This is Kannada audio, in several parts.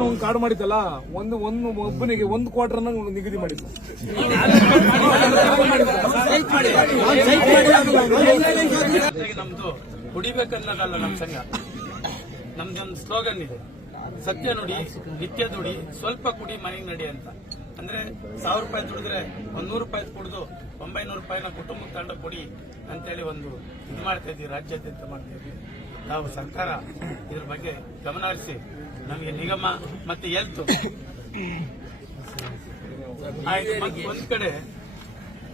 ರೇಷನ್ ಒಂದು ಕಾರ್ಡ್ ಮಾಡಿದ್ದಲ್ಲ, ಒಬ್ಬನಿಗೆ 1 ಕ್ವಾರ್ಟರ್ ನಿಗದಿ ಮಾಡಿದ್ದು. ನಮ್ದು ಕುಡಿಬೇಕನ್ನೋದಲ್ಲ ನಮ್ಮ ಸಂಘ. ನಮ್ದೊಂದು ಸ್ಲೋಗನ್ ಇದೆ, ಸತ್ಯ ನುಡಿ, ನಿತ್ಯ ದುಡಿ, ಸ್ವಲ್ಪ ಕುಡಿ ಮನೆಗೆ ನಡಿ ಅಂತ. ಅಂದ್ರೆ 1000 ರೂಪಾಯಿ ದುಡಿದ್ರೆ 100 ರೂಪಾಯಿ ಕುಡಿದು 900 ರೂಪಾಯಿನ ಕುಟುಂಬಕ್ಕೆ ತಂಡ ಕೊಡಿ ಅಂತೇಳಿ ಒಂದು ಇದು ಮಾಡ್ತಾ ಇದ್ವಿ, ರಾಜ್ಯಾದ್ಯಂತ ಮಾಡ್ತಾ ಇದ್ವಿ. ನಾವು ಸರ್ಕಾರ ಇದ್ರ ಬಗ್ಗೆ ಗಮನ ಹರಿಸಿ ನಮಗೆ ನಿಗಮ ಮತ್ತೆ ಹೆಲ್ತ್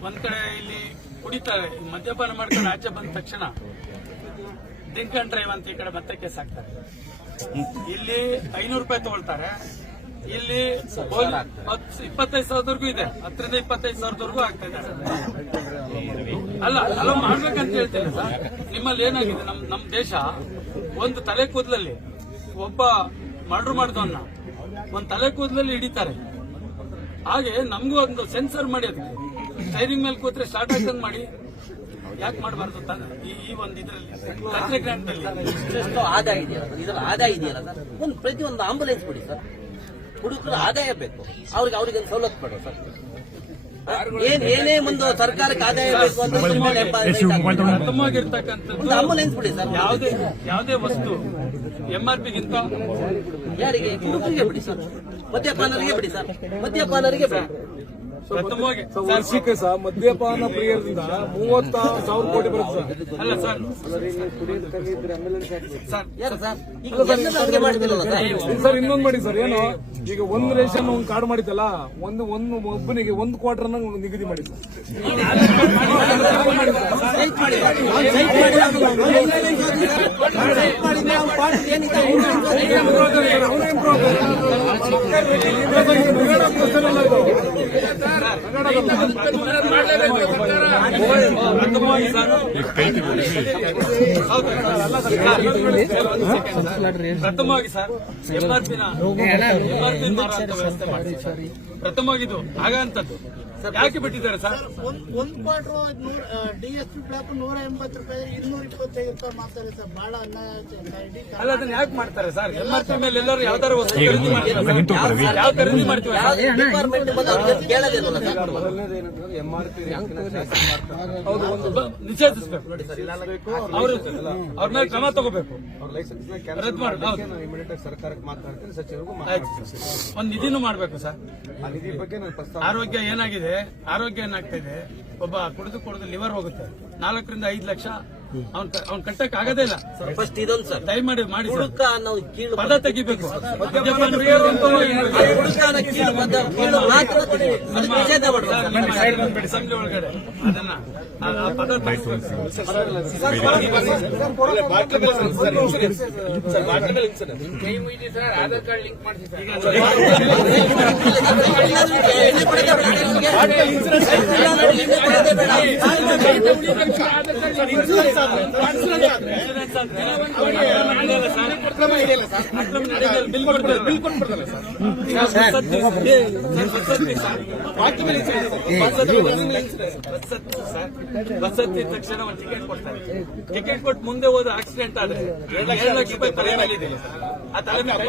ಒಂದ್ ಕಡೆ ಇಲ್ಲಿ ಕುಡಿತಾರೆ, ಮದ್ಯಪಾನ ಮಾಡ್ಕೊಂಡು ಆಚೆ ಬಂದ ತಕ್ಷಣ ಡ್ರಿಂಕ್ ಅಂಡ್ ಡ್ರೈವ್ ಅಂತ ಈ ಕಡೆ ಮತ್ತೆ ಕೇಸ್ ಹಾಕ್ತಾರೆ. ಇಲ್ಲಿ 500 ರೂಪಾಯಿ ತಗೊಳ್ತಾರೆ, ಇಲ್ಲಿ 25,000ವರೆಗೂ ಇದೆ, 10ರಿಂದ 25,000ವರೆಗೂ ಆಗ್ತಾ ಇದ್ದಾರೆ. ಅಲ್ಲ ಮಾಡ್ಬೇಕಂತ ಹೇಳ್ತೇನೆ ಸರ್. ನಿಮ್ಮಲ್ಲಿ ಏನಾಗಿದೆ, ನಮ್ ದೇಶ ಒಂದು ತಲೆ ಕೂದಲಲ್ಲಿ ಒಬ್ಬ ಮರ್ಡರ್ ಮಾಡಿದವನ್ನ ಒಂದು ತಲೆ ಕೂದಲಲ್ಲಿ ಹಿಡಿತಾರೆ. ಹಾಗೆ ನಮಗೂ ಒಂದು ಸೆನ್ಸರ್ ಮಾಡಿ, ಅದಕ್ಕೆ ಸ್ಟೈರಿಂಗ್ ಮೇಲೆ ಕೂತ್ರೆ ಸ್ಟಾರ್ಟ್ ಆಗ್ತಂಗ್ ಮಾಡಿ. ಯಾಕೆ ಮಾಡಬಾರ್ದು ಈ ಒಂದು ಇದರಲ್ಲಿ ತಂತ್ರಜ್ಞಾನದಲ್ಲಿ ಆದಾಯ ಇದೆಯಲ್ಲ, ಆದಾಯ ಇದೆಯಲ್ಲ ಸರ್, ಒಂದು ಪ್ರತಿಯೊಂದು ಆಂಬುಲೆನ್ಸ್ ಕೊಡಿ ಸರ್. ಹುಡುಗರು ಆದಾಯ ಬೇಕು, ಅವ್ರಿಗೆ ಸವಲತ್ತು ಕೊಡು ಸರ್. ಏನೇ ಒಂದು ಸರ್ಕಾರಕ್ಕೆ ಆದಾಯ ಬೇಕು ಅಂತ ಅರ್ಥವಾಗಿರ್ತಕ್ಕಂಥದ್ದು ಆಂಬುಲೆನ್ಸ್ ಬಿಡಿ ಸರ್. ಯಾವುದೇ ವಸ್ತು MRPಗಿಂತ ಯಾರಿಗೆ? ಹುಡುಗರಿಗೆ ಬಿಡಿ ಸರ್, ಮದ್ಯಪಾನರಿಗೆ ಬಿಡಿ ಸರ್, ಮದ್ಯಪಾನರಿಗೆ ಬಿಡಿ. ವರ್ಷಕ್ಕೆ ಸಹ ಮದ್ಯಪಾನ ಪ್ರಿಯರಿಂದ 30,000 ಕೋಟಿ ಬರುತ್ತೆ ಸರ್. ಅಲ್ಲ ಸರ್, ಸರ್ ಇನ್ನೊಂದು ಮಾಡಿ ಸರ್. ಏನು ಈಗ ಒಂದು ರೇಷನ್ ಒಂದು ಕಾರ್ಡ್ ಮಾಡಿದ್ದಲ್ಲ, ಒಬ್ಬನಿಗೆ 1 ಕ್ವಾರ್ಟರ್ ನಿಗದಿ ಮಾಡಿದ್ದು. ಪ್ರಥಮವಾಗಿ ಸರ್ MRP ವ್ಯವಸ್ಥೆ ಮಾಡಿ. ಪ್ರಥಮವಾಗಿದ್ದು ಆಗಂತದ್ದು ಯಾಕೆ ಬಿಟ್ಟಿದ್ದಾರೆ ಸರ್? 1 ಕ್ವಾರ್ಟರ್ DSP ಬ್ಲಾಕ್ 180 ರೂಪಾಯಿ 225 ರೂಪಾಯಿ ಮಾಡ್ತಾರೆ ಸರ್. ಬಹಳ ಅಲ್ಲ, ಅದನ್ನ ಯಾಕೆ ಮಾಡ್ತಾರೆ ಸರ್? MRP ಮೇಲೆ ಎಲ್ಲರೂ ಯಾವ್ದಾರ ವಸ್ತು ಖರೀದಿ ಮಾಡ್ತಾರೆ, ಯಾವ ಖರೀದಿ ಮಾಡ್ತೀವಿ ನಿಷೇಧಿಸಬೇಕು, ಅವ್ರ ಮೇಲೆ ಕ್ರಮ ತಗೋಬೇಕು. ಒಂದು ನಿಧಿನೂ ಮಾಡ್ಬೇಕು ಸರ್. ಆರೋಗ್ಯ ಏನಾಗಿದೆ, ಆರೋಗ್ಯ ಏನಾಗ್ತಾ ಇದೆ, ಒಬ್ಬ ಕುಡಿದು ಲಿವರ್ ಹೋಗುತ್ತೆ, 4ರಿಂದ 5 ಲಕ್ಷ ಅವ್ನ್ ಕಟ್ಟಕ್ ಆಗೋದೇ ಇಲ್ಲ. ಫಸ್ಟ್ ಇದೊಂದು ಸರ್, ದಯಮಾಡಿ ಮಾಡಿ ಹುಡುಕ ನಾವು ಕೀಳು ಪದ ತೆಗಿಬೇಕು. ಅಸೆಂಬ್ಲಿ ಒಳಗಡೆ ಅದನ್ನ ಪದ ಕೈ ಮುಯ್ದಿ ಸರ್, ಆಧಾರ್ ಕಾರ್ಡ್ ಲಿಂಕ್ ಮಾಡಿಸಿ ವಸತಿ ತಕ್ಷಣ ಒಂದು ಟಿಕೆಟ್ ಕೊಡ್ತಾರೆ. ಟಿಕೆಟ್ ಕೊಟ್ಟು ಮುಂದೆ ಹೋದ ಆಕ್ಸಿಡೆಂಟ್ ಆದ್ರೆ 2 ಲಕ್ಷ ರೂಪಾಯಿ ತಲೆ ಮೇಲೆ ಇದೆ. ಆ ತಲೆ ಮೇಲೆ